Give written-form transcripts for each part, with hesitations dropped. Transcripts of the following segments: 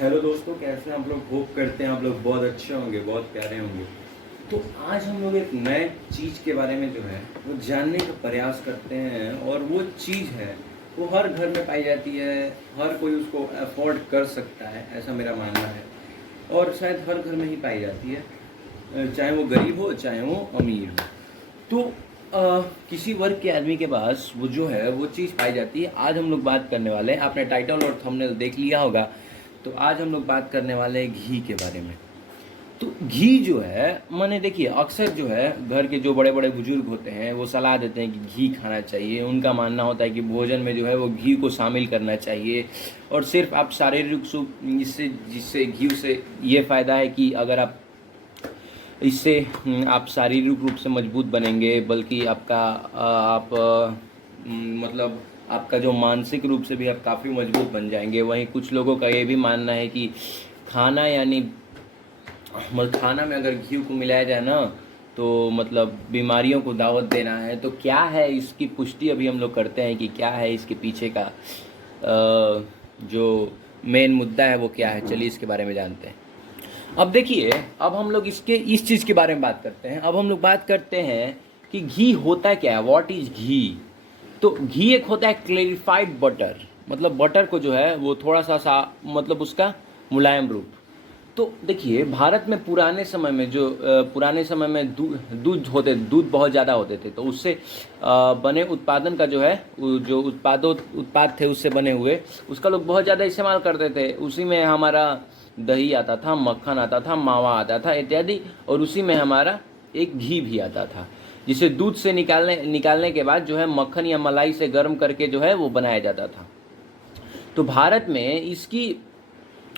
Hello दोस्तों, कैसे हैं आप लोग। होप करते हैं आप लोग बहुत अच्छे होंगे, बहुत प्यारे होंगे। तो आज हम लोग एक नए चीज़ के बारे में जो है वो जानने का प्रयास करते हैं, और वो चीज़ है वो हर घर में पाई जाती है। हर कोई उसको अफोर्ड कर सकता है, ऐसा मेरा मानना है। और शायद हर घर में ही पाई जाती है, चाहे वो गरीब हो चाहे वो अमीर हो। तो किसी वर्ग के आदमी के पास वो जो है वो चीज़ पाई जाती है। आज हम लोग बात करने वाले हैं, आपने टाइटल और थंबनेल देख लिया होगा। तो आज हम लोग बात करने वाले हैं घी के बारे में। तो घी जो है, माने देखिए, अक्सर जो है घर के जो बड़े बड़े बुजुर्ग होते हैं वो सलाह देते हैं कि घी खाना चाहिए। उनका मानना होता है कि भोजन में जो है वो घी को शामिल करना चाहिए। और सिर्फ आप शारीरिक सुख इससे जिससे घी से ये फ़ायदा है कि अगर आप इससे आप शारीरिक रूप से मजबूत बनेंगे, बल्कि मतलब आपका जो मानसिक रूप से भी आप काफ़ी मजबूत बन जाएंगे। वहीं कुछ लोगों का ये भी मानना है कि खाना यानी खाना में अगर घी को मिलाया जाए ना, तो मतलब बीमारियों को दावत देना है। तो क्या है इसकी पुष्टि अभी हम लोग करते हैं कि क्या है इसके पीछे का जो मेन मुद्दा है वो क्या है। चलिए इसके बारे में जानते हैं। अब देखिए, अब हम लोग इस चीज़ के बारे में बात करते हैं। अब हम लोग बात करते हैं कि घी होता क्या है, व्हाट इज घी। तो घी एक होता है क्लेरिफाइड बटर, मतलब बटर को जो है वो थोड़ा सा मतलब उसका मुलायम रूप। तो देखिए, भारत में पुराने समय में दूध बहुत ज़्यादा होते थे। तो उससे बने उत्पादन का जो है जो उत्पाद थे उससे बने हुए, उसका लोग बहुत ज़्यादा इस्तेमाल करते थे। उसी में हमारा दही आता था, मक्खन आता था, मावा आता था इत्यादि। और उसी में हमारा एक घी भी आता था, जिसे दूध से निकालने के बाद जो है मक्खन या मलाई से गर्म करके जो है वो बनाया जाता था। तो भारत में इसकी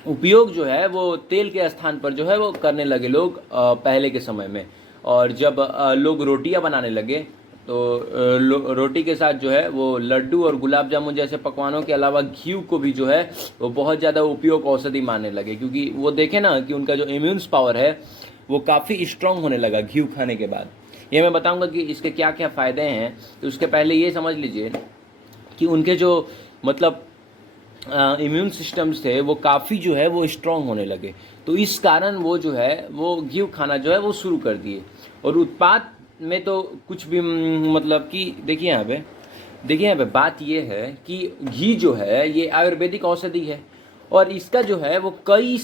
उपयोग जो है वो तेल के स्थान पर जो है वो करने लगे लोग पहले के समय में। और जब लोग रोटियां बनाने लगे, तो रोटी के साथ जो है वो लड्डू और गुलाब जामुन जैसे पकवानों के अलावा घी को भी जो है वो बहुत ज़्यादा उपयोग औषधि मानने लगे। क्योंकि वो देखे ना कि उनका जो इम्यून्स पावर है वो काफ़ी स्ट्रांग होने लगा घी खाने के बाद। ये मैं बताऊंगा कि इसके क्या क्या फ़ायदे हैं। तो उसके पहले ये समझ लीजिए कि उनके जो मतलब इम्यून सिस्टम्स थे वो काफ़ी जो है वो स्ट्रांग होने लगे। तो इस कारण वो जो है वो घी खाना जो है वो शुरू कर दिए। और उत्पाद में तो कुछ भी मतलब कि देखिए यहाँ पे बात ये है कि घी जो है ये आयुर्वेदिक औषधि है। और इसका जो है वो कई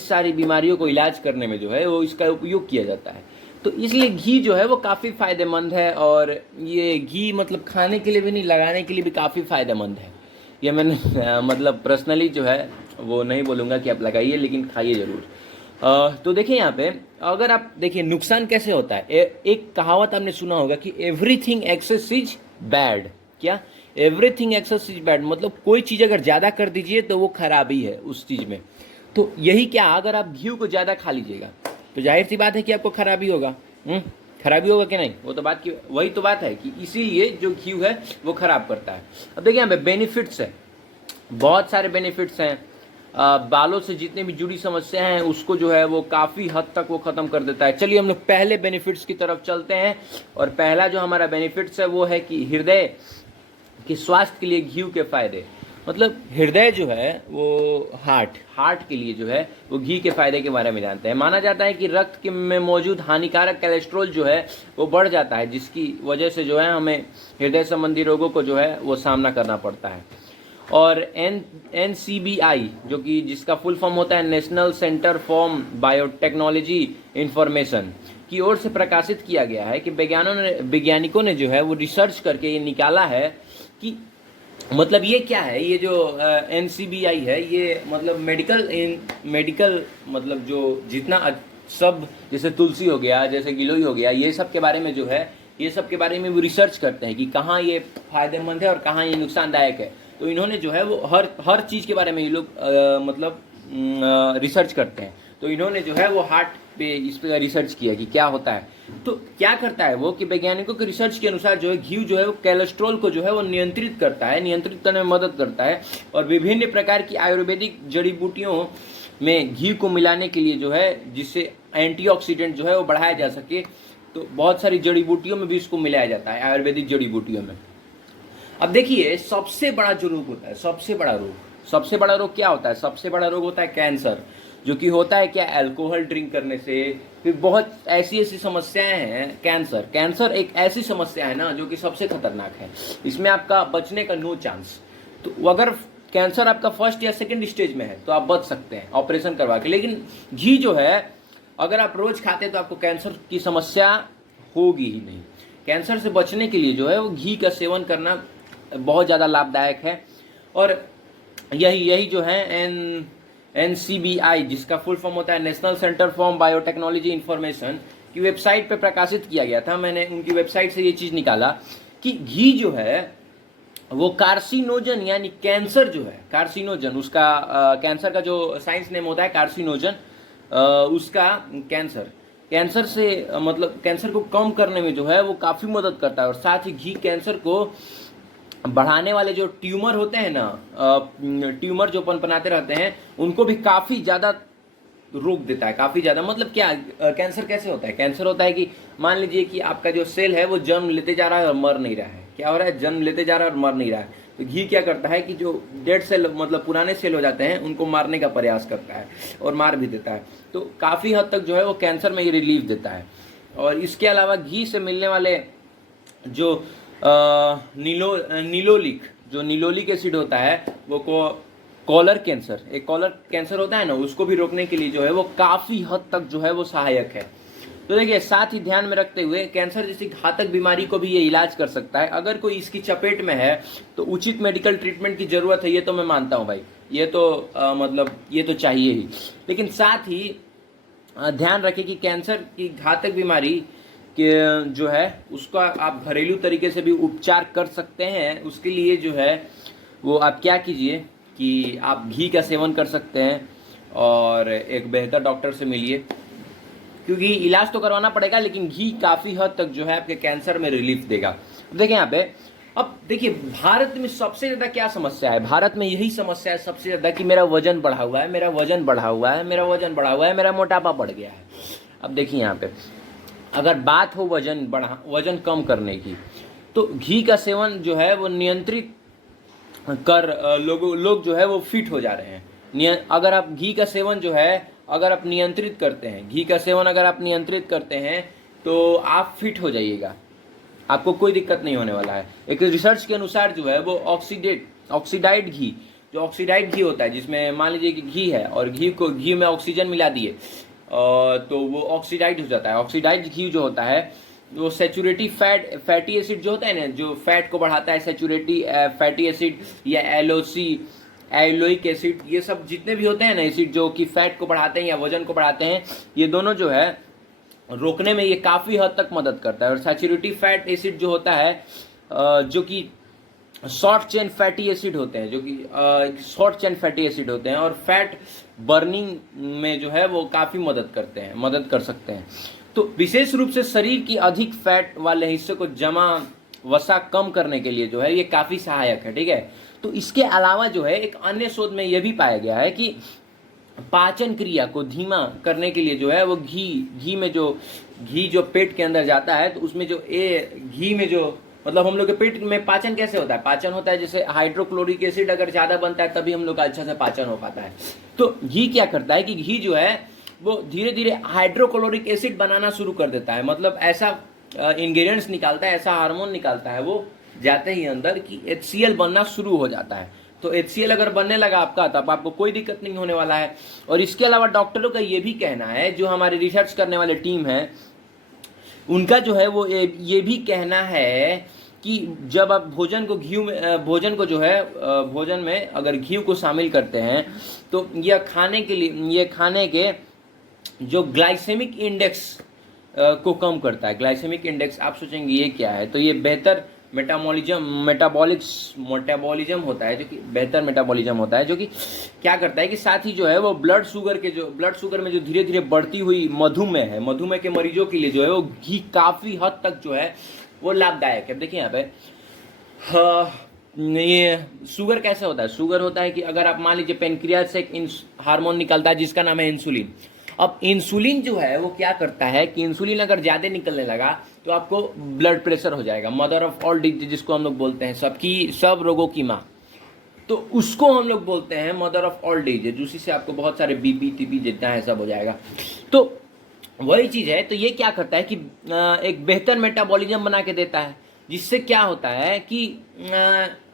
सारी बीमारियों को इलाज करने में जो है वो इसका उपयोग किया जाता है। तो इसलिए घी जो है वो काफ़ी फ़ायदेमंद है। और ये घी मतलब खाने के लिए भी नहीं, लगाने के लिए भी काफ़ी फ़ायदेमंद है। ये मैंने मतलब पर्सनली जो है वो नहीं बोलूँगा कि आप लगाइए, लेकिन खाइए ज़रूर। तो देखिए यहाँ पे, अगर आप देखिए नुकसान कैसे होता है। एक कहावत आपने सुना होगा कि एवरीथिंग एक्सेस इज बैड। क्या? एवरीथिंग एक्सेस इज बैड, मतलब कोई चीज़ अगर ज़्यादा कर दीजिए तो वो खराबी है उस चीज़ में। तो यही क्या, अगर आप घी को ज़्यादा खा लीजिएगा तो जाहिर सी बात है कि आपको खराबी होगा। खराबी होगा कि नहीं, वो तो बात की वही तो बात है कि इसीलिए जो घी है वो खराब करता है। अब देखिए यहाँ पे बेनिफिट्स है, बहुत सारे बेनिफिट्स हैं। बालों से जितने भी जुड़ी समस्याएं हैं उसको जो है वो काफ़ी हद तक वो ख़त्म कर देता है। चलिए हम लोग पहले बेनिफिट्स की तरफ चलते हैं। और पहला जो हमारा बेनिफिट्स है वो है कि हृदय के स्वास्थ्य के लिए घी के फायदे। मतलब हृदय जो है वो हार्ट के लिए जो है वो घी के फायदे के बारे में जानते हैं। माना जाता है कि रक्त के में मौजूद हानिकारक कोलेस्ट्रॉल जो है वो बढ़ जाता है, जिसकी वजह से जो है हमें हृदय संबंधी रोगों को जो है वो सामना करना पड़ता है। और NCBI जो कि जिसका फुल फॉर्म होता है national centre for biotechnology information की ओर से प्रकाशित किया गया है कि वैज्ञानिकों ने जो है वो रिसर्च करके ये निकाला है कि मतलब ये क्या है, ये जो NCBI है ये मतलब मेडिकल मतलब जो जितना सब, जैसे तुलसी हो गया, जैसे गिलोई हो गया, ये सब के बारे में जो है ये सब के बारे में वो रिसर्च करते हैं कि कहाँ ये फायदेमंद है और कहाँ ये नुकसानदायक है। तो इन्होंने जो है वो हर चीज़ के बारे में ये लोग मतलब रिसर्च करते हैं। तो इन्होंने जो है वो हार्ट पे इस पर रिसर्च किया कि क्या होता है। तो क्या करता है वो कि वैज्ञानिकों के रिसर्च के अनुसार जो है घी जो है वो कोलेस्ट्रॉल को जो है वो नियंत्रित करने में मदद करता है। और विभिन्न प्रकार की आयुर्वेदिक जड़ी बूटियों में घी को मिलाने के लिए जो है, जिससे एंटीऑक्सीडेंट जो है वो बढ़ाया जा सके, तो बहुत सारी जड़ी बूटियों में भी इसको मिलाया जाता है, आयुर्वेदिक जड़ी बूटियों में। अब देखिए, सबसे बड़ा जो रोग होता है, सबसे बड़ा रोग सबसे बड़ा रोग क्या होता है? सबसे बड़ा रोग होता है कैंसर, जो कि होता है क्या? अल्कोहल ड्रिंक करने से। फिर बहुत ऐसी ऐसी समस्याएं हैं। कैंसर एक ऐसी समस्या है ना जो कि सबसे खतरनाक है, इसमें आपका बचने का नो चांस। तो अगर कैंसर आपका फर्स्ट या सेकंड स्टेज में है तो आप बच सकते हैं ऑपरेशन करवा के, लेकिन घी जो है अगर आप रोज खाते हैं तो आपको कैंसर की समस्या होगी ही नहीं। कैंसर से बचने के लिए जो है वो घी का सेवन करना बहुत ज़्यादा लाभदायक है। और यही जो है NCBI, जिसका फुल फॉर्म होता है national centre for biotechnology information, की वेबसाइट पे प्रकाशित किया गया था। मैंने उनकी वेबसाइट से ये चीज़ निकाला कि घी जो है वो कार्सिनोजन, यानी कैंसर जो है कार्सिनोजन, उसका कैंसर का जो साइंस नेम होता है कार्सिनोजन, उसका कैंसर से मतलब कैंसर को कम करने में जो है वो काफ़ी मदद करता है। और साथ ही घी कैंसर को बढ़ाने वाले जो ट्यूमर होते हैं ना, ट्यूमर जो पनपनाते रहते हैं, उनको भी काफ़ी ज़्यादा रोक देता है, काफ़ी ज़्यादा। मतलब क्या कैंसर कैसे होता है? कैंसर होता है कि मान लीजिए कि आपका जो सेल है वो जन्म लेते जा रहा है और मर नहीं रहा है। क्या हो रहा है? जन्म लेते जा रहा है और मर नहीं रहा है। तो घी क्या करता है कि जो डेड सेल मतलब पुराने सेल हो जाते हैं उनको मारने का प्रयास करता है और मार भी देता है। तो काफ़ी हद तक जो है वो कैंसर में ये रिलीफ देता है। और इसके अलावा घी से मिलने वाले जो निलोलिक एसिड होता है वो कॉलर कैंसर होता है ना, उसको भी रोकने के लिए जो है वो काफ़ी हद तक जो है वो सहायक है। तो देखिए, साथ ही ध्यान में रखते हुए कैंसर जैसी घातक बीमारी को भी ये इलाज कर सकता है। अगर कोई इसकी चपेट में है तो उचित मेडिकल ट्रीटमेंट की ज़रूरत है, ये तो मैं मानता हूँ भाई, ये तो मतलब ये तो चाहिए ही। लेकिन साथ ही ध्यान रखें कि कैंसर की घातक बीमारी कि जो है उसका आप घरेलू तरीके से भी उपचार कर सकते हैं। उसके लिए जो है वो आप क्या कीजिए कि आप घी का सेवन कर सकते हैं और एक बेहतर डॉक्टर से मिलिए, क्योंकि इलाज तो करवाना पड़ेगा लेकिन घी काफ़ी हद तक जो है आपके कैंसर में रिलीफ देगा। देखिए यहाँ पे, अब देखिए भारत में सबसे ज़्यादा क्या समस्या है? भारत में यही समस्या है सबसे ज़्यादा कि मेरा वजन बढ़ा हुआ है, मेरा वजन बढ़ा हुआ है, मेरा वजन बढ़ा हुआ है, मेरा मोटापा बढ़ गया है। अब देखिए यहाँ पे, अगर बात हो वजन कम करने की, तो घी का सेवन जो है वो नियंत्रित कर लोग जो है वो फिट हो जा रहे हैं। अगर आप घी का सेवन जो है अगर आप नियंत्रित करते हैं, घी का सेवन अगर आप नियंत्रित करते हैं तो आप फिट हो जाइएगा, आपको कोई दिक्कत नहीं होने वाला है। एक रिसर्च के अनुसार जो है वो ऑक्सीडाइड घी, जो ऑक्सीडाइड घी होता है जिसमें मान लीजिए कि घी है और घी में ऑक्सीजन मिला दिए तो वो ऑक्सीडाइड हो जाता है। ऑक्सीडाइड घी जो होता है वो सैचुरेटिव फैटी एसिड जो होता है ना, जो फैट को बढ़ाता है, सैचुरेटिव फैटी एसिड या एलोइक एसिड, ये सब जितने भी होते हैं ना एसिड जो कि फैट को बढ़ाते हैं या वजन को बढ़ाते हैं, ये दोनों जो है रोकने में ये काफ़ी हद तक मदद करता है। और सैचुरेटिव फैट एसिड जो होता है जो कि शॉर्ट चेन फैटी एसिड होते हैं, और फैट बर्निंग में जो है वो काफ़ी मदद कर सकते हैं। तो विशेष रूप से शरीर की अधिक फैट वाले हिस्से को जमा वसा कम करने के लिए जो है ये काफ़ी सहायक है, ठीक है। तो इसके अलावा जो है एक अन्य शोध में यह भी पाया गया है कि पाचन क्रिया को धीमा करने के लिए जो है वो घी जो पेट के अंदर जाता है, तो उसमें जो घी में जो मतलब हम लोग के पेट में पाचन कैसे होता है? पाचन होता है जैसे हाइड्रोक्लोरिक एसिड अगर ज़्यादा बनता है तभी हम लोग का अच्छा से पाचन हो पाता है। तो घी क्या करता है कि घी जो है वो धीरे धीरे हाइड्रोक्लोरिक एसिड बनाना शुरू कर देता है, मतलब ऐसा इंग्रेडिएंट्स निकालता है, ऐसा हार्मोन निकालता है वो जाते ही अंदर कि HCl बनना शुरू हो जाता है। तो HCl अगर बनने लगा आपका तब आपको कोई दिक्कत नहीं होने वाला है। और इसके अलावा डॉक्टरों का ये भी कहना है, जो हमारे रिसर्च करने वाले टीम है उनका जो है वो ये भी कहना है कि जब आप भोजन में अगर घी को शामिल करते हैं तो यह खाने के जो ग्लाइसेमिक इंडेक्स को कम करता है। ग्लाइसेमिक इंडेक्स आप सोचेंगे ये क्या है, तो ये बेहतर मेटाबॉलिज्म होता है, जो कि बेहतर मेटाबॉलिज्म होता है, जो कि क्या करता है कि साथ ही जो है वो ब्लड शुगर में जो धीरे धीरे बढ़ती हुई मधुमेह के मरीजों के लिए जो है वो घी काफ़ी हद तक जो है वो लाभदायक है। देखिए यहाँ पे ये शुगर कैसे होता है? शुगर होता है कि अगर आप मान लीजिए पेनक्रियाज से एक हार्मोन निकलता है जिसका नाम है इंसुलिन। अब इंसुलिन जो है वो क्या करता है कि इंसुलिन अगर ज़्यादा निकलने लगा तो आपको ब्लड प्रेशर हो जाएगा, मदर ऑफ ऑल डिजीज जिसको हम लोग बोलते हैं, सब रोगों की माँ। तो उसको हम लोग बोलते हैं मदर ऑफ ऑल डिजीज, उसी से आपको बहुत सारे बीपी टीपी जितना है सब हो जाएगा। तो वही चीज़ है। तो ये क्या करता है कि एक बेहतर मेटाबॉलिज्म बना के देता है, जिससे क्या होता है कि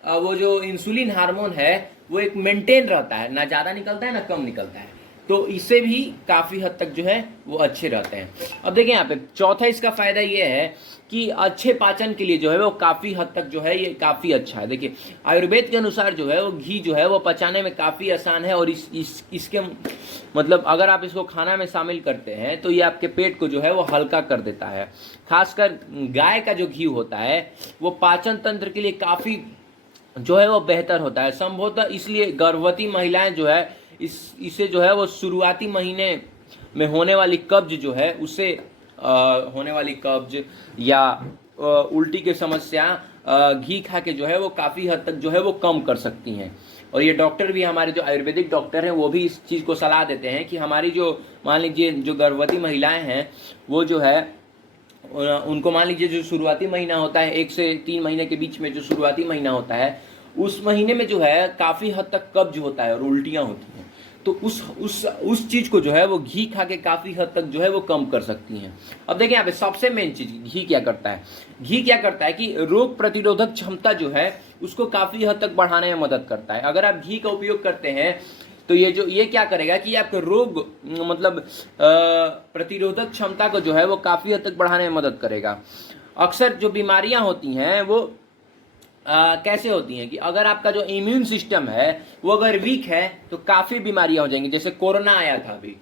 वो जो इंसुलिन हार्मोन है वो एक मेंटेन रहता है, ना ज़्यादा निकलता है ना कम निकलता है। तो इससे भी काफ़ी हद तक जो है वो अच्छे रहते हैं। अब देखिए यहाँ पे चौथा इसका फ़ायदा ये है कि अच्छे पाचन के लिए जो है वो काफ़ी हद तक जो है ये काफ़ी अच्छा है। देखिए आयुर्वेद के अनुसार जो है वो घी जो है वो पचाने में काफ़ी आसान है, और इसके मतलब अगर आप इसको खाना में शामिल करते हैं तो ये आपके पेट को जो है वो हल्का कर देता है। खासकर गाय का जो घी होता है वो पाचन तंत्र के लिए काफ़ी जो है वो बेहतर होता है। संभवतः इसलिए गर्भवती महिलाएं जो है इसे जो है वो शुरुआती महीने में होने वाली कब्ज जो है उसे होने वाली कब्ज या उल्टी की समस्या घी खा के जो है वो काफ़ी हद तक जो है वो कम कर सकती हैं। और ये डॉक्टर भी, हमारे जो आयुर्वेदिक डॉक्टर हैं वो भी इस चीज़ को सलाह देते हैं कि हमारी जो मान लीजिए जो गर्भवती महिलाएं हैं वो जो है उनको मान लीजिए जो शुरुआती महीना होता है 1 से 3 महीने के बीच में जो शुरुआती महीना होता है उस महीने में जो है काफ़ी हद तक कब्ज होता है और उल्टियाँ होती हैं। तो उस चीज़ को जो है वो घी खा के काफ़ी हद तक जो है वो कम कर सकती हैं। अब देखिए यहाँ पे सबसे मेन चीज़ घी क्या करता है। घी क्या करता है कि रोग प्रतिरोधक क्षमता जो है उसको काफ़ी हद तक बढ़ाने में मदद करता है। अगर आप घी का उपयोग करते हैं तो ये क्या करेगा कि आपके रोग मतलब प्रतिरोधक क्षमता को जो है वो काफ़ी हद तक बढ़ाने में मदद करेगा। अक्सर जो बीमारियां होती हैं वो कैसे होती हैं कि अगर आपका जो इम्यून सिस्टम है वो अगर वीक है तो काफ़ी बीमारियां हो जाएंगी। जैसे कोरोना आया था अभी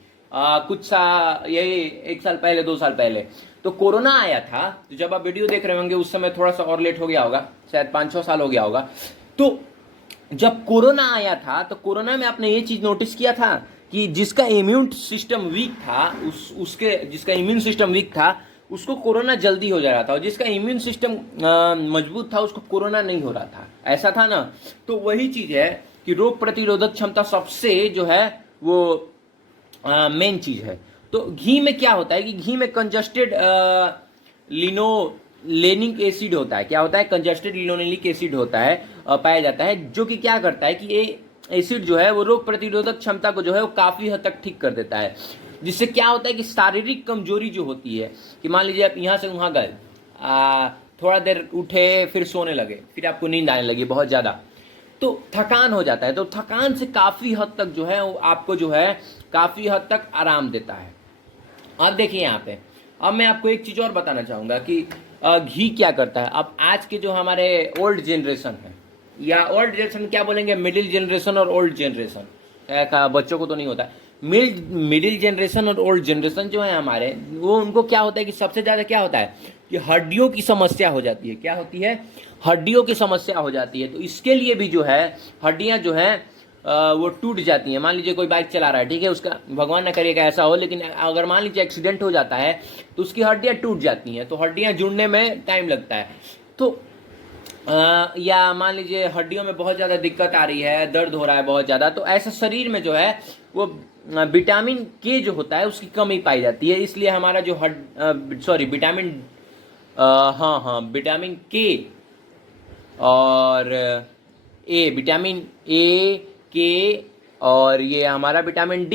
यही 1 साल पहले 2 साल पहले तो कोरोना आया था। तो जब आप वीडियो देख रहे होंगे उस समय थोड़ा सा और लेट हो गया होगा, शायद 5-6 साल हो गया होगा। तो जब कोरोना आया था तो कोरोना में आपने ये चीज़ नोटिस किया था कि जिसका इम्यून सिस्टम वीक था जिसका इम्यून सिस्टम वीक था उसको कोरोना जल्दी हो जा रहा था, और जिसका इम्यून सिस्टम मजबूत था उसको कोरोना नहीं हो रहा था। ऐसा था ना। तो वही चीज़ है कि रोग प्रतिरोधक क्षमता सबसे जो है वो मेन चीज़ है। तो घी में क्या होता है कि घी में कंजस्टेड लिनोलेनिक एसिड होता है। क्या होता है? कंजस्टेड लिनोलेनिक एसिड होता है, पाया जाता है, जो कि क्या करता है कि ये एसिड जो है वो रोग प्रतिरोधक क्षमता को जो है वो काफ़ी हद तक ठीक कर देता है। जिससे क्या होता है कि शारीरिक कमजोरी जो होती है कि मान लीजिए आप यहाँ से वहाँ गए, थोड़ा देर उठे फिर सोने लगे, फिर आपको नींद आने लगी बहुत ज़्यादा, तो थकान हो जाता है। तो थकान से काफ़ी हद तक जो है वो आपको जो है काफ़ी हद तक आराम देता है। अब देखिए यहाँ पे अब मैं आपको एक चीज़ और बताना चाहूँगा कि घी क्या करता है। अब आज के जो हमारे ओल्ड जनरेशन है, या ओल्ड जनरेशन क्या बोलेंगे, मिडिल जनरेशन और ओल्ड जनरेशन, बच्चों को तो नहीं होता है, मिडिल जनरेशन और ओल्ड जनरेशन जो है हमारे, वो उनको क्या होता है कि सबसे ज़्यादा क्या होता है कि हड्डियों की समस्या हो जाती है। क्या होती है? हड्डियों की समस्या हो जाती है। तो इसके लिए भी जो है हड्डियाँ जो हैं वो टूट जाती हैं। मान लीजिए कोई बाइक चला रहा है, ठीक है, उसका भगवान ना करिएगा ऐसा हो, लेकिन अगर मान लीजिए एक्सीडेंट हो जाता है तो उसकी हड्डियाँ टूट जाती हैं। तो हड्डियाँ जुड़ने में टाइम लगता है। तो या मान लीजिए हड्डियों में बहुत ज़्यादा दिक्कत आ रही है, दर्द हो रहा है बहुत ज़्यादा, तो ऐसा शरीर में जो है वो विटामिन के जो होता है उसकी कमी पाई जाती है। इसलिए हमारा जो विटामिन के और विटामिन ए के और ये हमारा विटामिन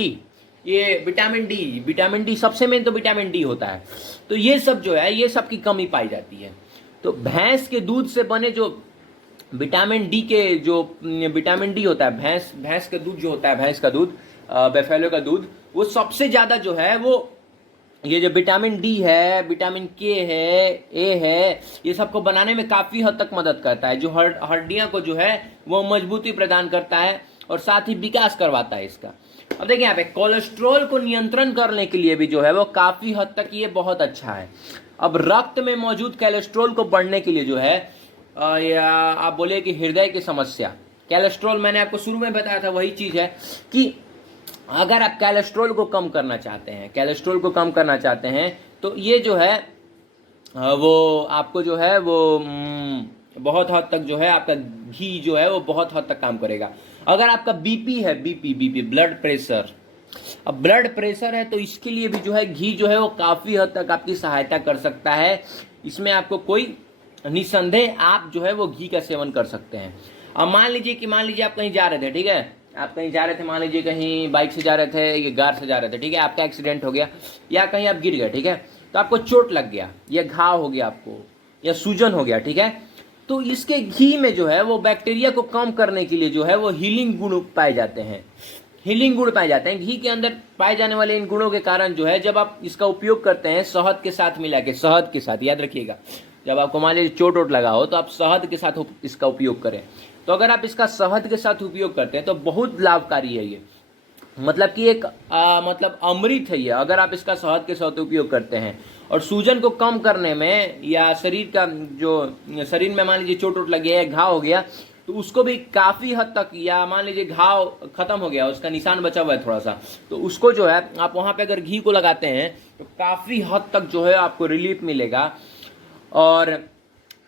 डी सबसे मेन तो विटामिन डी होता है। तो ये सब जो है ये सब की कमी पाई जाती है। तो भैंस के दूध से बने जो विटामिन डी होता है, भैंस का दूध जो होता है, भैंस का दूध, बेफेलो का दूध, वो सबसे ज़्यादा जो है वो ये जो विटामिन डी है, विटामिन के है, ए है, ये सबको बनाने में काफ़ी हद तक मदद करता है। जो हड्डियाँ को जो है वो मजबूती प्रदान करता है और साथ ही विकास करवाता है इसका। अब देखिए यहाँ पे कोलेस्ट्रॉल को नियंत्रण करने के लिए भी जो है वो काफ़ी हद तक ये बहुत अच्छा है। अब रक्त में मौजूद कोलेस्ट्रॉल को बढ़ने के लिए जो है या आप बोले कि हृदय की समस्या, कोलेस्ट्रॉल मैंने आपको शुरू में बताया था, वही चीज़ है कि अगर आप कोलेस्ट्रॉल को कम करना चाहते हैं तो ये जो है वो आपको जो है वो बहुत हद तक जो है आपका घी जो है वो बहुत हद तक काम करेगा। अगर आपका बीपी है, बीपी ब्लड प्रेशर, अब ब्लड प्रेशर है तो इसके लिए भी जो है घी जो है वो काफ़ी हद तक आपकी सहायता कर सकता है। इसमें आपको कोई निसंदेह आप जो है वो घी का सेवन कर सकते हैं। अब मान लीजिए आप कहीं जा रहे थे, ठीक है, आप कहीं जा रहे थे, मान लीजिए कहीं बाइक से जा रहे थे या कार से जा रहे थे, ठीक है, आपका एक्सीडेंट हो गया या कहीं आप गिर गए, ठीक है, तो आपको चोट लग गया या घाव हो गया आपको या सूजन हो गया, ठीक है, तो इसके घी में जो है वो बैक्टीरिया को कम करने के लिए जो है वो हीलिंग गुण पाए जाते हैं, हीलिंग गुण पाए जाते हैं। घी के अंदर पाए जाने वाले इन गुणों के कारण जो है जब आप इसका उपयोग करते हैं शहद के साथ मिला के, शहद के साथ, याद रखिएगा, जब आपको मान लीजिए चोट वोट लगा हो तो आप शहद के साथ इसका उपयोग करें। तो अगर आप इसका शहद के साथ उपयोग करते हैं तो बहुत लाभकारी है ये, मतलब कि एक मतलब अमृत है ये, अगर आप इसका शहद के साथ उपयोग करते हैं। और सूजन को कम करने में या शरीर का जो शरीर में मान लीजिए चोट वोट लग गया या घाव हो गया तो उसको भी काफ़ी हद तक, या मान लीजिए घाव खत्म हो गया, उसका निशान बचा हुआ है थोड़ा सा, तो उसको जो है आप वहाँ पे अगर घी को लगाते हैं तो काफ़ी हद तक जो है आपको रिलीफ मिलेगा। और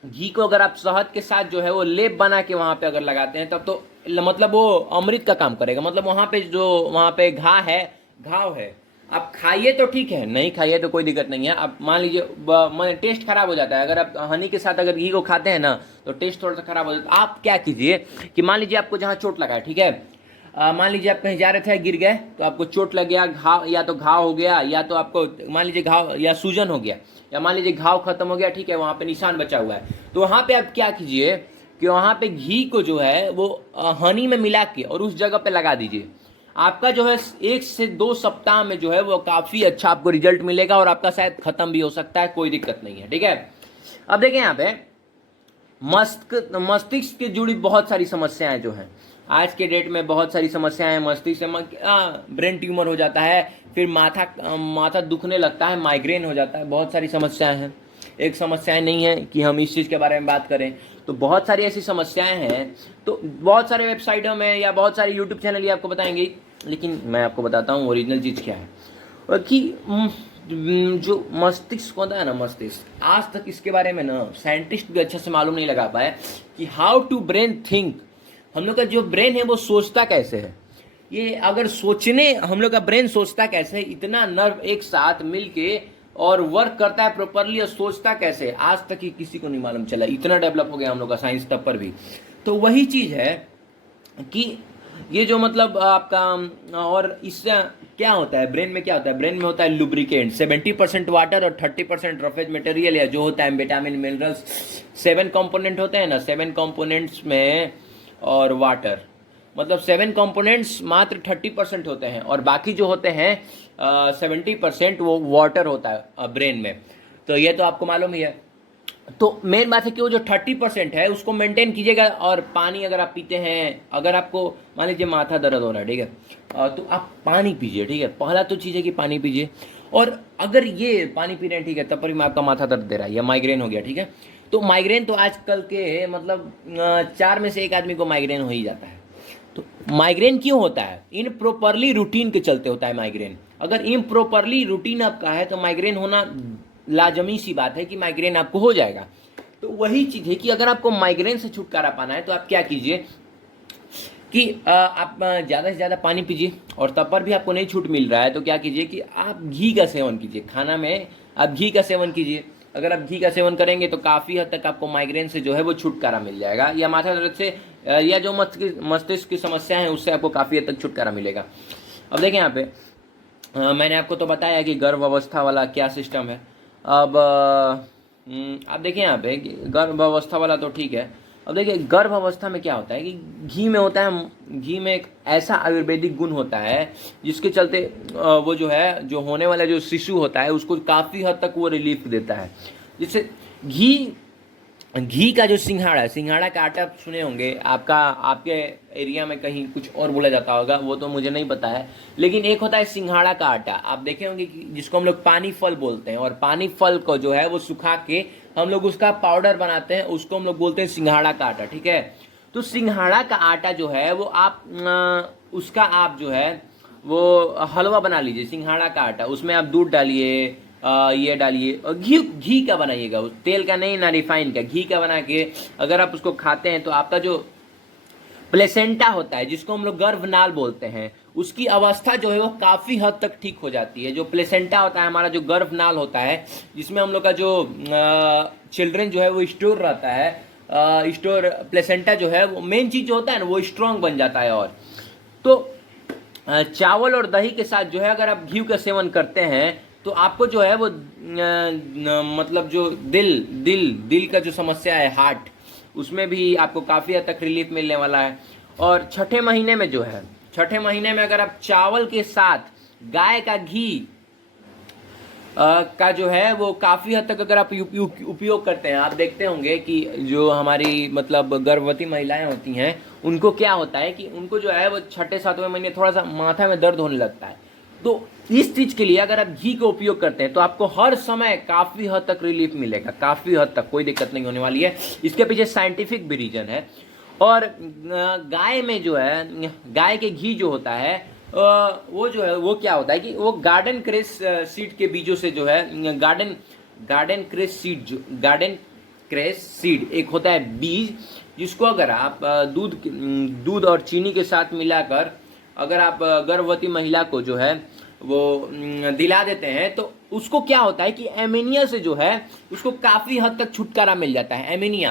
घी को अगर आप शहद के साथ जो है वो लेप बना के वहाँ पे अगर लगाते हैं तब तो मतलब वो अमृत का काम करेगा। मतलब वहाँ पे जो वहाँ पे घाव है, आप खाइए तो ठीक है, नहीं खाइए तो कोई दिक्कत नहीं है। आप मान लीजिए टेस्ट खराब हो जाता है, अगर आप हनी के साथ अगर घी को खाते हैं ना तो टेस्ट थोड़ा सा खराब हो जाता है। आप क्या कीजिए कि मान लीजिए आपको जहाँ चोट लगा है, ठीक है, मान लीजिए आप कहीं जा रहे थे, गिर गए, तो आपको चोट लग गया, घाव या तो घाव हो गया या तो आपको मान लीजिए घाव या सूजन हो गया या मान लीजिए घाव खत्म हो गया, ठीक है, वहाँ पे निशान बचा हुआ है, तो वहाँ पे आप क्या कीजिए कि वहाँ पे घी को जो है वो हनी में मिला के और उस जगह पे लगा दीजिए। आपका जो है 1 से 2 सप्ताह में जो है वो काफ़ी अच्छा आपको रिजल्ट मिलेगा और आपका शायद खत्म भी हो सकता है, कोई दिक्कत नहीं है, ठीक है। अब देखें यहाँ पे मस्तिष्क से जुड़ी बहुत सारी समस्याएं जो हैं आज के डेट में, बहुत सारी समस्याएं हैं मस्तिष्क से, ब्रेन ट्यूमर हो जाता है, फिर माथा दुखने लगता है, माइग्रेन हो जाता है, बहुत सारी समस्याएं हैं। एक समस्याएं नहीं है कि हम इस चीज़ के बारे में बात करें, तो बहुत सारी ऐसी समस्याएं हैं। तो बहुत सारे वेबसाइटों में या बहुत सारे यूट्यूब चैनल ये आपको बताएंगे, लेकिन मैं आपको बताता हूँ ओरिजिनल चीज़ क्या है। कि जो मस्तिष्क होता है ना, मस्तिष्क, आज तक इसके बारे में ना साइंटिस्ट भी अच्छे से मालूम नहीं लगा पाए कि हाउ टू ब्रेन थिंक, हम लोग का जो ब्रेन है वो सोचता कैसे है। ये अगर सोचने, हम लोग का ब्रेन सोचता कैसे है, इतना नर्व एक साथ मिलके और वर्क करता है प्रॉपरली और सोचता कैसे, आज तक ही किसी को नहीं मालूम चला, इतना डेवलप हो गया हम लोग का साइंस तब पर भी। तो वही चीज़ है कि ये जो मतलब आपका, और इससे क्या होता है ब्रेन में, क्या होता है ब्रेन में होता है लुब्रिकेंट, 70% वाटर और 30% रफेज मटेरियल, या जो होता है विटामिन मिनरल्स, 7 कंपोनेंट होते हैं ना, 7 कंपोनेंट्स में और वाटर, मतलब 7 कंपोनेंट्स मात्र 30% होते हैं और बाकी जो होते हैं 70% वो वाटर होता है ब्रेन में। तो ये तो आपको मालूम ही है। तो मेन बात है कि वो जो 30% है उसको मेंटेन कीजिएगा। और पानी अगर आप पीते हैं, अगर आपको मान लीजिए माथा दर्द हो रहा है, ठीक है, तो आप पानी पीजिए, ठीक है, पहला तो चीज़ है कि पानी पीजिए। और अगर ये पानी पी रहे हैं, ठीक है, तब पर भी आपका माथा दर्द दे रहा है या माइग्रेन हो गया, ठीक है, तो माइग्रेन तो आजकल के मतलब 4 में से 1 आदमी को माइग्रेन हो ही जाता है। तो माइग्रेन क्यों होता है? इनप्रॉपरली रूटीन के चलते होता है माइग्रेन। अगर इम्प्रॉपरली रूटीन आपका है तो माइग्रेन होना लाजमी सी बात है कि माइग्रेन आपको हो जाएगा। तो वही चीज़ है कि अगर आपको माइग्रेन से छुटकारा पाना है तो आप क्या कीजिए कि आप ज़्यादा से ज़्यादा पानी पीजिए। और तब पर भी आपको नहीं छूट मिल रहा है तो क्या कीजिए कि आप घी का सेवन कीजिए, खाना में आप घी का सेवन कीजिए। अगर आप घी का सेवन करेंगे तो काफ़ी हद तक आपको माइग्रेन से जो है वो छुटकारा मिल जाएगा, या माथा दर्द से या जो मस्तिष्क की समस्या है उससे आपको काफ़ी हद तक छुटकारा मिलेगा। अब देखें यहाँ पे मैंने आपको तो बताया कि गर्भ अवस्था वाला क्या सिस्टम है। अब आप देखिए यहाँ पे गर्भ अवस्था वाला तो ठीक है। अब देखिए गर्भ अवस्था में क्या होता है कि घी में होता है, घी में एक ऐसा आयुर्वेदिक गुण होता है जिसके चलते वो जो है, जो होने वाला जो शिशु होता है उसको काफ़ी हद तक वो रिलीफ देता है। जिससे घी का जो सिंघाड़ा का आटा सुने होंगे, आपके एरिया में कहीं कुछ और बोला जाता होगा, वो तो मुझे नहीं पता है, लेकिन एक होता है सिंघाड़ा का आटा, आप देखे होंगे कि जिसको हम लोग पानी फल बोलते हैं। और पानी फल को जो है वो सुखा के हम लोग उसका पाउडर बनाते हैं, उसको हम लोग बोलते हैं सिंघाड़ा का आटा, ठीक है। तो सिंघाड़ा का आटा जो है वो उसका आप जो है वो हलवा बना लीजिए, सिंघाड़ा का आटा, उसमें आप दूध डालिए, ये डालिए, और घी का बनाइएगा, उस तेल का नहीं ना रिफाइन का, घी का बना के अगर आप उसको खाते हैं तो आपका जो प्लेसेंटा होता है, जिसको हम लोग गर्भनाल बोलते हैं, उसकी अवस्था जो है वो काफ़ी हद तक ठीक हो जाती है। जो प्लेसेंटा होता है हमारा, जो गर्भनाल होता है, जिसमें हम लोग का जो चिल्ड्रन जो है वो स्टोर रहता है, स्टोर प्लेसेंटा जो है वो मेन चीज जो होता है ना वो स्ट्रांग बन जाता है। और तो चावल और दही के साथ जो है अगर आप घी का सेवन करते हैं तो आपको जो है वो मतलब जो दिल का जो समस्या है हार्ट, उसमें भी आपको काफ़ी हद तक रिलीफ मिलने वाला है। और छठे महीने में जो है, छठे महीने में अगर आप चावल के साथ गाय का घी का जो है वो काफ़ी हद तक अगर आप उपयोग करते हैं, आप देखते होंगे कि जो हमारी मतलब गर्भवती महिलाएं होती हैं उनको क्या होता है कि उनको जो है वो छठे सातवें महीने थोड़ा सा माथा में दर्द होने लगता है। तो इस चीज़ के लिए अगर आप घी का उपयोग करते हैं तो आपको हर समय काफ़ी हद तक रिलीफ मिलेगा, काफ़ी हद तक, कोई दिक्कत नहीं होने वाली है। इसके पीछे साइंटिफिक भी रीजन है। और गाय में जो है, गाय के घी जो होता है वो जो है वो क्या होता है कि वो गार्डन क्रेस सीड के बीजों से जो है, गार्डन क्रेस सीड एक होता है बीज, जिसको अगर आप दूध और चीनी के साथ मिलाकर अगर आप गर्भवती महिला को जो है वो दिला देते हैं तो उसको क्या होता है कि एमीनिया से जो है उसको काफी हद तक छुटकारा मिल जाता है। एमीनिया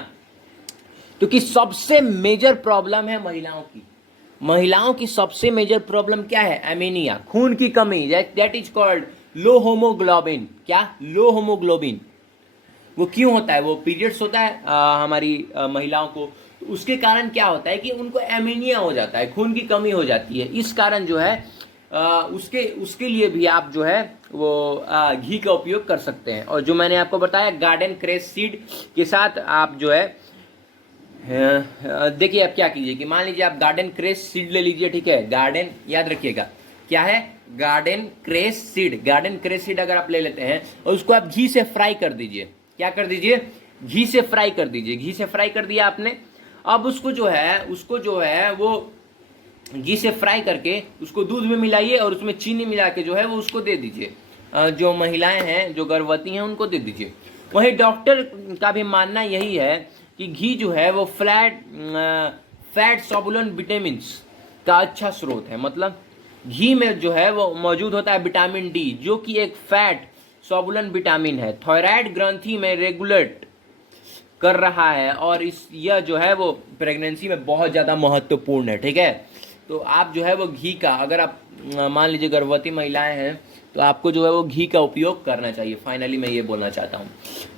क्योंकि सबसे मेजर प्रॉब्लम है महिलाओं की सबसे मेजर प्रॉब्लम क्या है? एमीनिया, खून की कमी, that is called low haemoglobin. क्या? लो होमोग्लोबिन। वो क्यों होता है? वो पीरियड्स होता है हमारी महिलाओं को, तो उसके कारण क्या होता है कि उनको एमीनिया हो जाता है, खून की कमी हो जाती है। इस कारण जो है उसके लिए भी आप जो है वो घी का उपयोग कर सकते हैं। और जो मैंने आपको बताया गार्डन क्रेस सीड के साथ आप जो है देखिए आप क्या कीजिए कि मान लीजिए आप गार्डन क्रेस सीड ले लीजिए, ठीक है। गार्डन याद रखिएगा क्या है? Garden cress seed. Garden cress seed अगर आप ले लेते हैं और उसको आप घी से फ्राई कर दीजिए। क्या कर दीजिए? घी से फ्राई कर दीजिए। घी से फ्राई कर दिया आपने, अब उसको जो है वो घी से फ्राई करके उसको दूध में मिलाइए और उसमें चीनी मिला के जो है वो उसको दे दीजिए। जो महिलाएं हैं जो गर्भवती हैं उनको दे दीजिए। वहीं डॉक्टर का भी मानना यही है कि घी जो है वो फैट सोलुबल विटामिन का अच्छा स्रोत है। मतलब घी में जो है वो मौजूद होता है विटामिन डी, जो कि एक फैट सोलुबल विटामिन है, थायराइड ग्रंथि में रेगुलेट कर रहा है और यह जो है वो प्रेगनेंसी में बहुत ज़्यादा महत्वपूर्ण है, ठीक है। तो आप जो है वो घी का, अगर आप मान लीजिए गर्भवती महिलाएं हैं तो आपको जो है वो घी का उपयोग करना चाहिए। फाइनली मैं ये बोलना चाहता हूँ।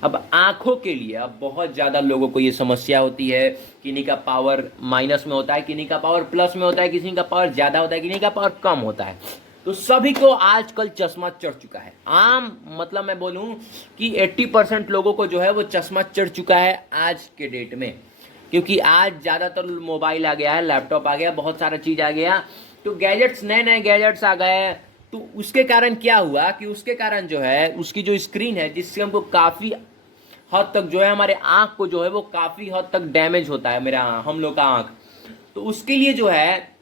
अब आँखों के लिए अब बहुत ज़्यादा लोगों को ये समस्या होती है, किन्हीं का पावर माइनस में होता है, किन्हीं का पावर प्लस में होता है, किसी का पावर ज़्यादा होता है, किन्हीं का पावर कम होता है। तो सभी को आजकल चश्मा चढ़ चुका है। आम मतलब मैं बोलूँ कि 80% लोगों को जो है वो चश्मा चढ़ चुका है आज के डेट में, क्योंकि आज ज़्यादातर मोबाइल आ गया है, लैपटॉप आ गया, बहुत सारा चीज़ आ गया, तो गैजेट्स, नए नए गैजेट्स आ गए। तो उसके कारण क्या हुआ कि उसके कारण जो है उसकी जो स्क्रीन है, जिससे हमको काफ़ी हद तक जो है हमारे आँख को जो है वो काफ़ी हद तक डैमेज होता है, हम लोग का आँख। तो उसके लिए जो है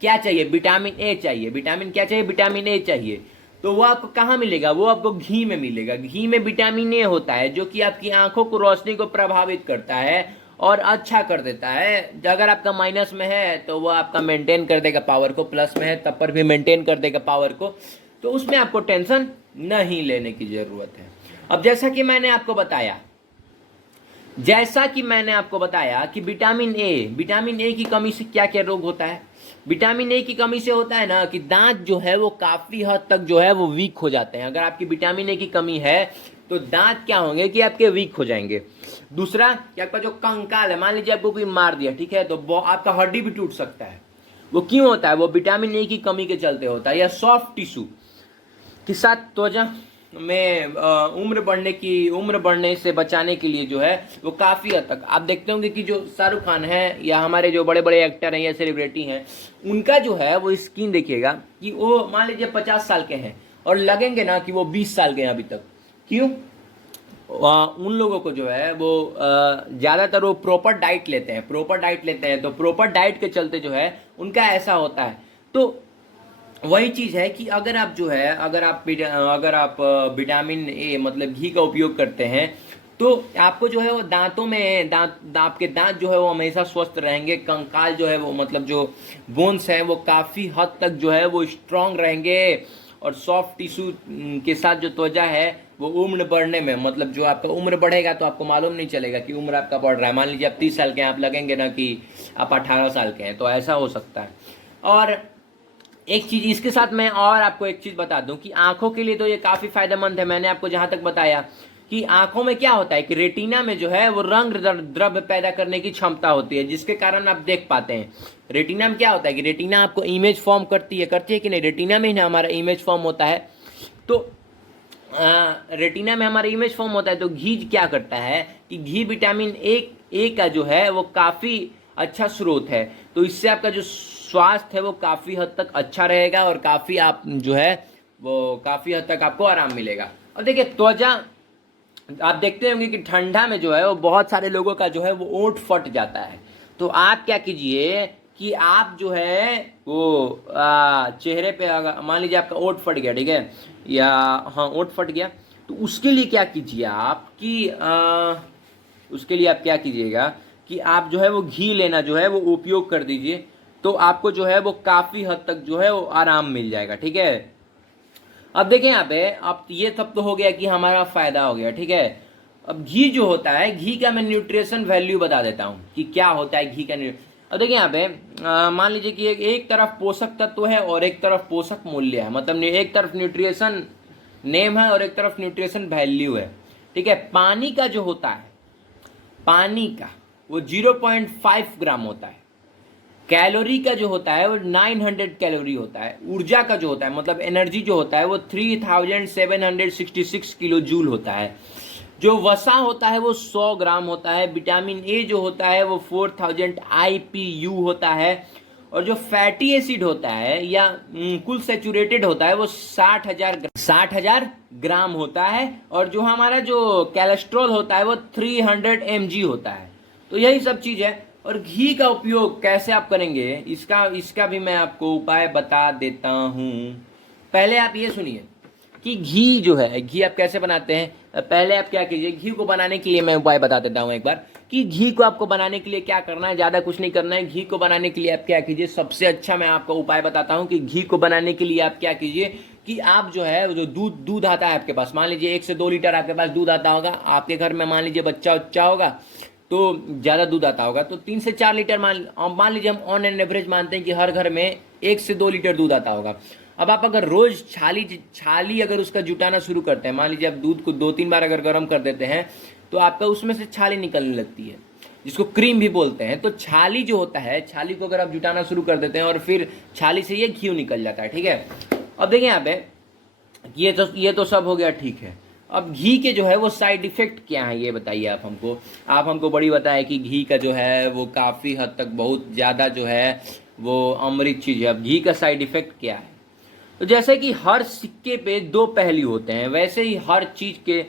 क्या चाहिए? विटामिन ए चाहिए। विटामिन क्या चाहिए? विटामिन ए चाहिए। तो वो आपको कहाँ मिलेगा? वो आपको घी में मिलेगा। घी में विटामिन ए होता है जो कि आपकी आंखों को, रोशनी को प्रभावित करता है और अच्छा कर देता है। अगर आपका माइनस में है तो वो आपका मेंटेन कर देगा पावर को, प्लस में है तब पर भी मेंटेन कर देगा पावर को। तो उसमें आपको टेंशन नहीं लेने की जरूरत है। अब जैसा कि मैंने आपको बताया कि विटामिन ए की कमी से क्या क्या रोग होता है? विटामिन ए की कमी से होता है ना कि दांत जो है वो काफ़ी हद तक जो है वो वीक हो जाते हैं। अगर आपकी विटामिन ए की कमी है तो दांत क्या होंगे कि आपके वीक हो जाएंगे। दूसरा कि आपका जो कंकाल है, मान लीजिए आपको कोई मार दिया, ठीक है, तो आपका हड्डी भी टूट सकता है। वो क्यों होता है? वो विटामिन ए की कमी के चलते होता है। या सॉफ्ट टिश्यू के साथ त्वचा में उम्र बढ़ने से बचाने के लिए जो है वो काफ़ी हद तक आप देखते होंगे कि जो शाहरुख खान है या हमारे जो बड़े बड़े एक्टर हैं या सेलिब्रिटी हैं, उनका जो है वो स्किन देखिएगा कि वो मान लीजिए 50 साल के हैं और लगेंगे ना कि वो 20 साल के हैं अभी तक। क्यों? उन लोगों को जो है वो ज़्यादातर वो प्रॉपर डाइट लेते हैं, तो प्रॉपर डाइट के चलते जो है उनका ऐसा होता है। तो वही चीज़ है कि अगर आप जो है अगर आप विटामिन ए मतलब घी का उपयोग करते हैं तो आपको जो है वो दांतों में आपके दांत जो है वो हमेशा स्वस्थ रहेंगे। कंकाल जो है वो मतलब जो बोन्स हैं वो काफ़ी हद तक जो है वो स्ट्रांग रहेंगे और सॉफ्ट टिश्यू के साथ जो त्वचा है वो उम्र बढ़ने में, मतलब जो आपका उम्र बढ़ेगा तो आपको मालूम नहीं चलेगा कि उम्र आपका बढ़ रहा है। मान लीजिए आप 30 साल के हैं, आप लगेंगे ना कि आप 18 साल के हैं, तो ऐसा हो सकता है। और एक चीज़ इसके साथ मैं और आपको एक चीज़ बता दूं कि आंखों के लिए तो ये काफ़ी फायदेमंद है। मैंने आपको जहां तक बताया कि आंखों में क्या होता है कि रेटिना में जो है वो रंग द्रव्य पैदा करने की क्षमता होती है, जिसके कारण आप देख पाते हैं। रेटिना में क्या होता है कि रेटिना आपको इमेज फॉर्म करती है कि नहीं, रेटिना में ही ना हमारा इमेज फॉर्म होता है। तो रेटिना में हमारा इमेज फॉर्म होता है। तो घी क्या करता है कि घी विटामिन ए का जो है वो काफ़ी अच्छा स्रोत है। तो इससे आपका जो स्वास्थ्य है वो काफ़ी हद तक अच्छा रहेगा और काफ़ी आप जो है वो काफ़ी हद तक आपको आराम मिलेगा। अब देखिए त्वचा, आप देखते होंगे कि ठंडा में जो है वो बहुत सारे लोगों का जो है वो ओंठ फट जाता है। तो आप क्या कीजिए कि आप जो है वो चेहरे पे अगर मान लीजिए आपका ओंठ फट गया, ठीक है, या हाँ ओंठ फट गया, तो उसके लिए क्या कीजिए आप कि उसके लिए आप क्या कीजिएगा कि आप जो है वो घी लेना जो है वो उपयोग कर दीजिए। तो आपको जो है वो काफ़ी हद तक जो है वो आराम मिल जाएगा, ठीक है। अब देखें यहाँ पे, अब ये सब तो हो गया कि हमारा फायदा हो गया, ठीक है। अब घी जो होता है, घी का मैं न्यूट्रिशन वैल्यू बता देता हूँ कि क्या होता है घी का। अब देखिए यहाँ पे मान लीजिए कि एक तरफ पोषक तत्व है और एक तरफ पोषक मूल्य है, मतलब एक तरफ न्यूट्रिशन नेम है और एक तरफ न्यूट्रिशन वैल्यू है, ठीक है। पानी का जो होता है, पानी का वो 0.5 ग्राम होता है। कैलोरी का जो होता है वो 900 कैलोरी होता है। ऊर्जा का जो होता है, मतलब एनर्जी जो होता है वो 3766 किलो जूल होता है। जो वसा होता है वो 100 ग्राम होता है। विटामिन ए जो होता है वो 4000 IPU होता है। और जो फैटी एसिड होता है या कुल सेचुरेटेड होता है वो 60,000 ग्राम होता है। और जो हमारा जो कोलेस्ट्रॉल होता है वो 300 mg होता है। तो यही सब चीज़ है। और घी का उपयोग कैसे आप करेंगे, इसका भी मैं आपको उपाय बता देता हूँ। पहले आप ये सुनिए कि घी जो है, घी आप कैसे बनाते हैं। पहले आप क्या कीजिए, घी को बनाने के लिए मैं उपाय बता देता हूँ एक बार कि घी को आपको बनाने के लिए क्या करना है। ज़्यादा कुछ नहीं करना है। घी को बनाने के लिए आप क्या कीजिए, सबसे अच्छा मैं आपको उपाय बताता हूँ कि घी को बनाने के लिए आप क्या कीजिए कि आप जो है जो दूध आता है आपके पास, मान लीजिए 1 से 2 लीटर आपके पास दूध आता होगा। आपके घर में मान लीजिए बच्चा होगा तो ज़्यादा दूध आता होगा, तो 3 से 4 लीटर मान लीजिए हम ऑन एन एवरेज मानते हैं कि हर घर में 1 से 2 लीटर दूध आता होगा। अब आप अगर रोज छाली अगर उसका जुटाना शुरू करते हैं, मान लीजिए आप दूध को 2-3 बार अगर गर्म कर देते हैं तो आपका उसमें से छाली निकलने लगती है, जिसको क्रीम भी बोलते हैं। तो छाली जो होता है, छाली को अगर आप जुटाना शुरू कर देते हैं और फिर छाली से ये घी निकल जाता है, ठीक है। अब देखिए यहाँ पे ये तो सब हो गया, ठीक है। अब घी के जो है वो साइड इफेक्ट क्या है ये बताइए आप हमको बड़ी बताएं कि घी का जो है वो काफ़ी हद तक बहुत ज़्यादा जो है वो अमृत चीज़ है। अब घी का साइड इफेक्ट क्या है, तो जैसे कि हर सिक्के पे 2 पहलू होते हैं, वैसे ही हर चीज़ के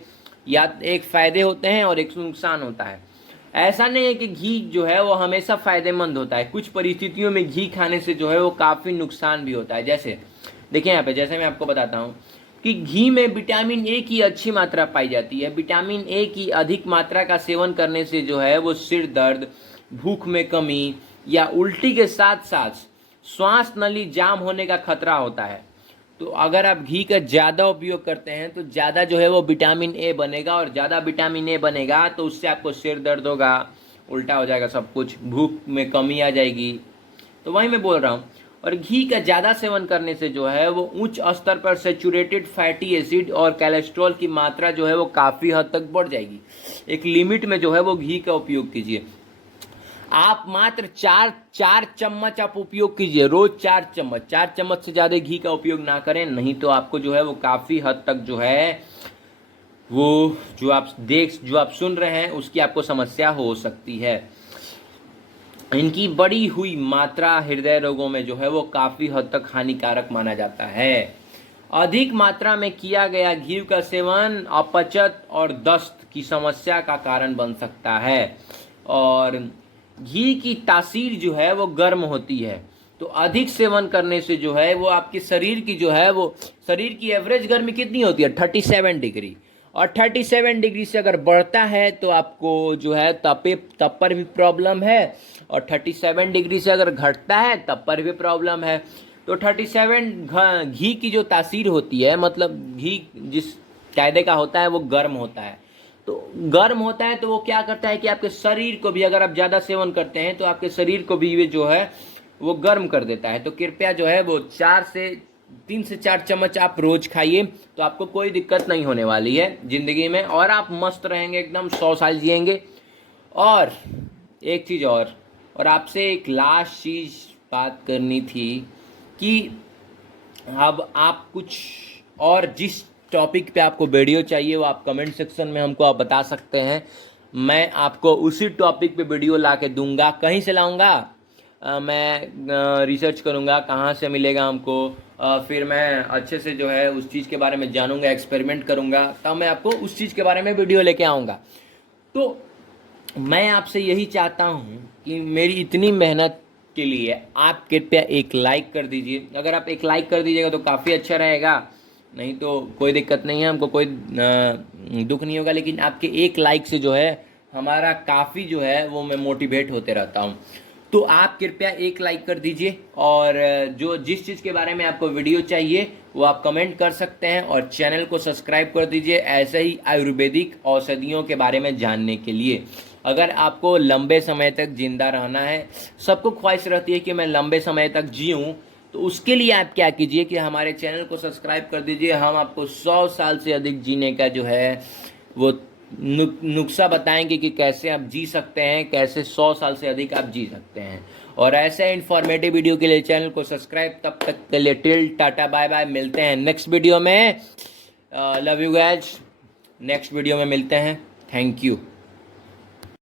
या एक फ़ायदे होते हैं और एक नुकसान होता है। ऐसा नहीं है कि घी जो है वो हमेशा फ़ायदेमंद होता है। कुछ परिस्थितियों में घी खाने से जो है वो काफ़ी नुकसान भी होता है। जैसे देखिए यहाँ पे, जैसे मैं आपको बताता हूँ कि घी में विटामिन ए की अच्छी मात्रा पाई जाती है। विटामिन ए की अधिक मात्रा का सेवन करने से जो है वो सिर दर्द, भूख में कमी या उल्टी के साथ साथ श्वास नली जाम होने का खतरा होता है। तो अगर आप घी का ज़्यादा उपयोग करते हैं तो ज़्यादा जो है वो विटामिन ए बनेगा, और ज़्यादा विटामिन ए बनेगा तो उससे आपको सिर दर्द होगा, उल्टा हो जाएगा सब कुछ, भूख में कमी आ जाएगी। तो वही मैं बोल रहा हूँ। और घी का ज़्यादा सेवन करने से जो है वो उच्च स्तर पर सेचुरेटेड फैटी एसिड और कोलेस्ट्रॉल की मात्रा जो है वो काफ़ी हद तक बढ़ जाएगी। एक लिमिट में जो है वो घी का उपयोग कीजिए। आप मात्र 4 चम्मच आप उपयोग कीजिए रोज, 4 चम्मच से ज़्यादा घी का उपयोग ना करें, नहीं तो आपको जो है वो काफ़ी हद तक जो है वो जो आप सुन रहे हैं उसकी आपको समस्या हो सकती है। इनकी बढ़ी हुई मात्रा हृदय रोगों में जो है वो काफ़ी हद तक हानिकारक माना जाता है। अधिक मात्रा में किया गया घी का सेवन अपचत और दस्त की समस्या का कारण बन सकता है। और घी की तासीर जो है वो गर्म होती है, तो अधिक सेवन करने से जो है वो आपके शरीर की जो है वो शरीर की एवरेज गर्मी कितनी होती है, 37 डिग्री। और 37 डिग्री से अगर बढ़ता है तो आपको जो है तब पर भी प्रॉब्लम है, और 37 डिग्री से अगर घटता है तब पर भी प्रॉब्लम है। तो 37 घी की जो तासीर होती है, मतलब घी जिस कायदे का होता है वो गर्म होता है। तो गर्म होता है तो वो क्या करता है कि आपके शरीर को भी, अगर आप ज़्यादा सेवन करते हैं तो आपके शरीर को भी ये जो है वो गर्म कर देता है। तो कृपया जो है वो 3 से 4 चम्मच आप रोज खाइए, तो आपको कोई दिक्कत नहीं होने वाली है ज़िंदगी में, और आप मस्त रहेंगे, एकदम 100 साल जिएंगे। और एक चीज़ और आपसे एक लास्ट चीज़ बात करनी थी कि अब आप कुछ और जिस टॉपिक पे आपको वीडियो चाहिए वो आप कमेंट सेक्शन में हमको आप बता सकते हैं। मैं आपको उसी टॉपिक पे वीडियो ला के दूंगा। कहीं से लाऊंगा, मैं रिसर्च करूंगा कहाँ से मिलेगा हमको, फिर मैं अच्छे से जो है उस चीज़ के बारे में जानूंगा, एक्सपेरिमेंट करूंगा, तब मैं आपको उस चीज़ के बारे में वीडियो लेके आऊँगा। तो मैं आपसे यही चाहता हूँ कि मेरी इतनी मेहनत के लिए आप कृपया एक लाइक कर दीजिए। अगर आप एक लाइक कर दीजिएगा तो काफ़ी अच्छा रहेगा, नहीं तो कोई दिक्कत नहीं है, हमको कोई दुख नहीं होगा। लेकिन आपके एक लाइक से जो है हमारा काफ़ी जो है वो मैं मोटिवेट होते रहता हूँ। तो आप कृपया एक लाइक कर दीजिए, और जो जिस चीज़ के बारे में आपको वीडियो चाहिए वो आप कमेंट कर सकते हैं, और चैनल को सब्सक्राइब कर दीजिए ऐसे ही आयुर्वेदिक औषधियों के बारे में जानने के लिए। अगर आपको लंबे समय तक जिंदा रहना है, सबको ख्वाहिश रहती है कि मैं लंबे समय तक जीऊँ, तो उसके लिए आप क्या कीजिए कि हमारे चैनल को सब्सक्राइब कर दीजिए। हम आपको 100 साल से अधिक जीने का जो है वो नुस्खा बताएंगे कि कैसे आप जी सकते हैं, कैसे 100 साल से अधिक आप जी सकते हैं। और ऐसे इन्फॉर्मेटिव वीडियो के लिए चैनल को सब्सक्राइब। तब तक के लिए टिल टाटा बाय बाय, मिलते हैं नेक्स्ट वीडियो में। Love you guys, next video में मिलते हैं। Thank you.